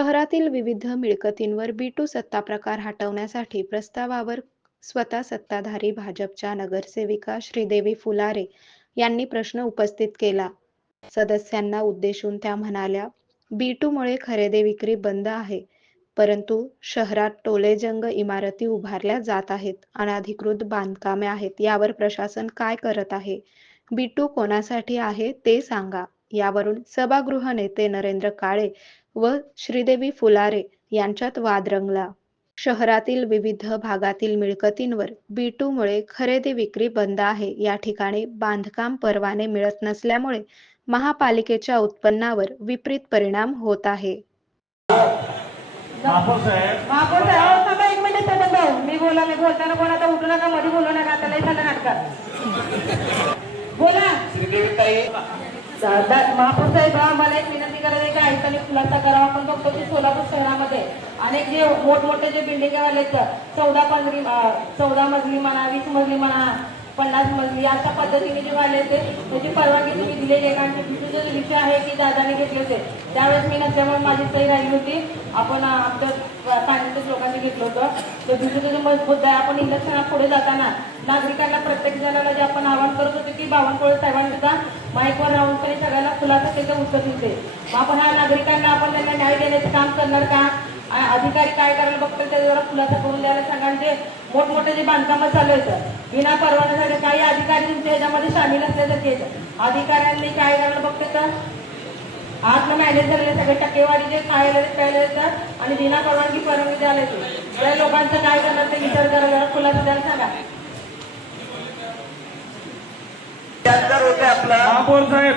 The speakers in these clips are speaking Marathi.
शहरातील विविध मिळकतींवर बिटू सत्ताप्रकार हटवण्यासाठी प्रस्तावावर स्वतः सत्ताधारी भाजपच्या नगरसेविका श्रीदेवी फुलारे यांनी प्रश्न उपस्थित केला. सदस्यांना उद्देशून त्या म्हणाल्या, बिटूमुळे खरेदी विक्री बंद आहे, परंतु शहरात टोलेजंग इमारती उभारल्या जात आहेत, अनधिकृत बांधकामे आहेत, यावर प्रशासन काय करत आहे? बिटू कोणासाठी आहे ते सांगा. यावरून सभागृह नेते नरेंद्र काळे व श्रीदेवी फुलारे यांच्यात वाद रंगला. शहरातील विविध भागातील मिळकतींवर बिटूमुळे खरेदी विक्री बंद आहे. या ठिकाणी बांधकाम परवाने मिळत नसल्यामुळे महापालिकेच्या उत्पन्नावर विपरीत परिणाम होत आहे. एक मिनिट मी बोलताना कोण आता उठू नका, मध्ये बोलू नका, आता लई झालं नाटकात. बोला महापौर साहेब, मला एक विनंती करायची की आयुक्तांनी खुलासा करावा. आपण बघतो की सोलापूर शहरामध्ये अनेक जे मोठमोठे जे बिल्डिंग आले 14 मजली म्हणा, 20 मजली म्हणा, 50 मजली अशा पद्धतीने जे वाढले ते त्याची परवानगी तुम्ही दिलेली आहे. कारण की जो विषय आहे की दादाने घेतले होते त्यावेळेस मी नसल्यामुळे माझी सही राहिली होती. आपण आमच्या स्थानिक लोकांनी घेतलं होतं. तर दुसरं जो मुद्दा आहे, आपण इलेक्शनात पुढे जाताना नागरिकांना प्रत्येक जणाला जे आपण आवाहन करत होते की बावनकुळे साहेबांनी सुद्धा माईकवर राहून पण सगळ्याला खुलासा त्याचं उत्तर दिले. आपण ह्या नागरिकांना आपण त्यांना न्याय देण्याचं काम करणार का? अधिकारी काय करायला बघतात त्याचा जरा खुलासा करून द्यायला सांगा. जे मोठमोठे जे बांधकामं चालू आहेत बिना परवान्यासाठी, काही अधिकारी तुमच्या ह्याच्यामध्ये सामील असल्यासारखे अधिकाऱ्यांनी काय करायला बघते तर आतलं मॅनेज झालेले सगळे टक्केवारी जे खायला येतात आणि बिना परवानगी द्यायला येते. त्या लोकांचं काय करणार ते विचार करायला जरा खुलासा द्यायला सांगा. महापौर साहेब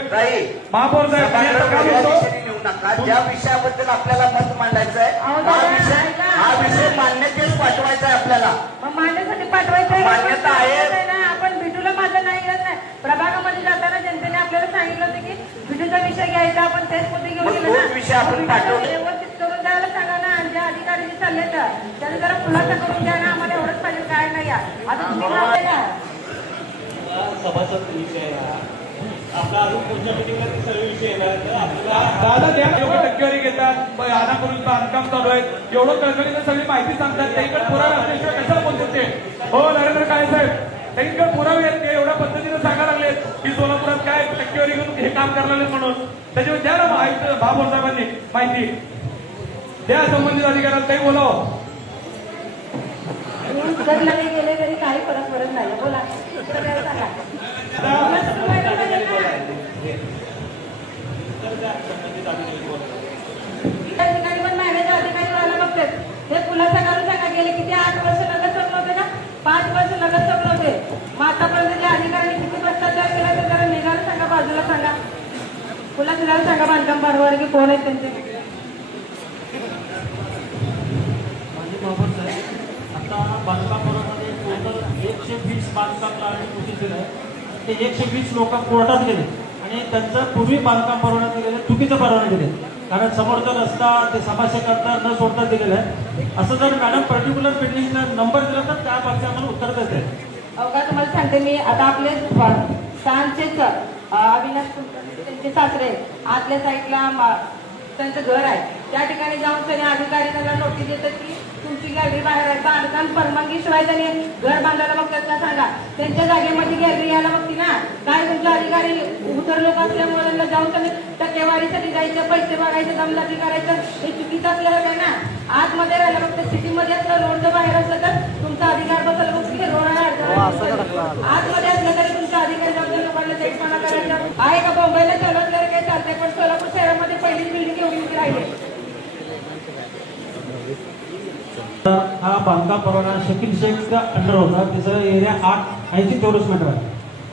ज्या विषयाबद्दल आपल्याला मत मांडायचं आहे हा विषय मान्यतेस पाठवायचा आहे. आपल्याला मान्यतेसाठी पाठवायचं मान्यता आहे ना. आपण बिटूला माझं नाही येत नाही. प्रभागामध्ये जाताना जनतेने आपल्याला सांगितलं होतं की बिटूचा विषय घ्यायचा, आपण तेच मुद्दे घेऊन गेलो ना. विषय आपण पाठवले व्यवस्थित करून द्यायला सांगा ना. जे अधिकारी जे चालले तर त्याने जरा खुलासा करून द्या ना. आम्हाला एवढंच पाहिजे, काय नाही. आता तुम्ही काय का सभासद विषय आपला अजून पुढच्या मीटिंगला सर्व विषय येणार. दादा त्या एवढं टक्केवारी घेतात, अनाकरून बांधकाम चालू आहे, एवढं कळकळीनं सगळी माहिती सांगतात. त्याकडे पुरावे असल्याशिवाय कशाला बोलतात ते? हो नरेंद्र काळे साहेब, त्यांच्याकडे पुरावे आहेत. ते एवढ्या पद्धतीने सांगायला लागलेत की सोलापुरात काय टक्केवारी घेऊन हे काम करायला लागले म्हणून. त्याच्यावर द्या ना महापौर साहेबांनी माहिती द्या. संबंधित अधिकाऱ्याला काही बोलावं. गेले तरी काही फरक पडत नाही. बोला सांगा. पण मॅनेजर अधिकारी व्हायला बघतात. हे खुलासा करून सांगा. गेले किती 8 वर्ष नगरसेवक नव्हते ना, 5 वर्ष नगरसेवक नव्हते. मग आतापर्यंत त्या अधिकाऱ्यांनी किती भ्रष्टाचार केला ते जरा निघायला सांगा, बाजूला सांगा. खुलासा द्यायला सांगा. बांधकाम परवानगी कोण आहेत त्यांचे? आता बांधकाम परवामध्ये टोटल 120 बांधकाम नोटीस दिलं आहे. ते 120 लोक कोर्टात गेले आणि त्यांचं पूर्वी बांधकाम परवाना दिलेलं चुकीचं परवाना दिले. कारण समोरचा रस्ता ते समाजसेवा करता न सोडता दिलेलं आहे. असं जर मॅडम पर्टिक्युलर बिल्डिंगला नंबर दिला तर त्या बाबतीत आम्हाला उत्तर देते. अवघा तुम्हाला सांगते मी. आता आपले सांचेच अविनाश त्यांचे सासरे आतल्या साईडला त्यांचं घर आहे. त्या ठिकाणी जाऊन त्यांनी अधिकारी त्यांना नोटीस देतात की तुमची गॅलरी बाहेर आहे. बांधकाम परवानगी शिवाय त्यांनी घर बांधायला बघतात का सांगा? त्यांच्या जागेमध्ये गॅलरी यायला बघती ना. काय तुमचे अधिकारी उतर लोक असल्यामुळे त्यांना जाऊन त्यांनी टक्केवारीसाठी जायचं, पैसे बघायचं, दमदाटी करायचं, हे चुकीचं असलं काय ना. आतमध्ये राहायला बघतं. सिटीमध्ये असलं, रोडचं बाहेर असलं तर तुमचा अधिकार बसायला बघतो. रोड आतमध्ये असलं तरी तुमचा अधिकारी जाऊन लोकांना तेटपणा करायचा आहे का? मुंबईला चालू असल्यावर काय चालते, पण सोलापूर शहरामध्ये पहिलीच बिल्डिंग एवढी राहिली. हा बांधकाम परवाना शकील शेखचा अंडर होता. त्याचा एरिया 80 चौरस मीटर आहे.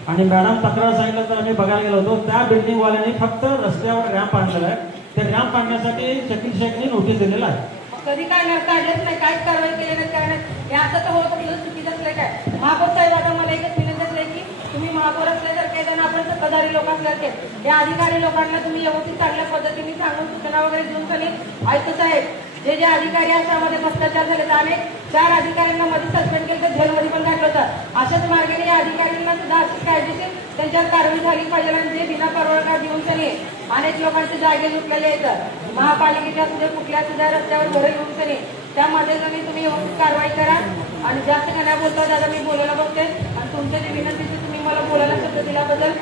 आणि मॅडम तक्रार सांगितलं तर आम्ही बघायला गेलो होतो. त्या बिल्डिंगवाल्यांनी फक्त रस्त्यावर रॅम्प आणलेला आहे. त्या रॅम्प आणण्यासाठी शकील शेखने नोटीस दिलेला आहे. कधी काय काढलंच नाही, काहीच कारवाई केली नाही. कारण हे असं तर होत आपलं चुकीचं असलं काय? महापौर साहेब, आता मला एकच विनंती असले की तुम्ही महापौर असल्यासारखे त्यांना आपण सत्ताधारी लोकांसारखे या अधिकारी लोकांना तुम्ही व्यवस्थित चांगल्या पद्धतीने सांगून सूचना वगैरे देऊन कधी आयुक्त साहेब जे जे अधिकारी अशामध्ये भ्रष्टाचार झाले तर अनेक 4 अधिकाऱ्यांना मध्ये सस्पेंड केलं तर जेलमध्ये पण घातलं होतं. अशाच मार्गाने या अधिकाऱ्यांना सुद्धा कायदेशीर त्यांच्यावर कारवाई झाली पाहिजे आणि जे बिना परवानगी देऊन तरी अनेक लोकांचे जागे लुटलेले आहेत महापालिकेच्या सुद्धा कुठल्या सुद्धा रस्त्यावर घरं येऊन तरी त्यामध्ये तुम्ही येऊन कारवाई करा आणि जास्त काय नाही बोलता दादा मी बोलायला बघते आणि तुमच्या जी विनंतीची तुम्ही मला बोलायला शब्द दिल्याबद्दल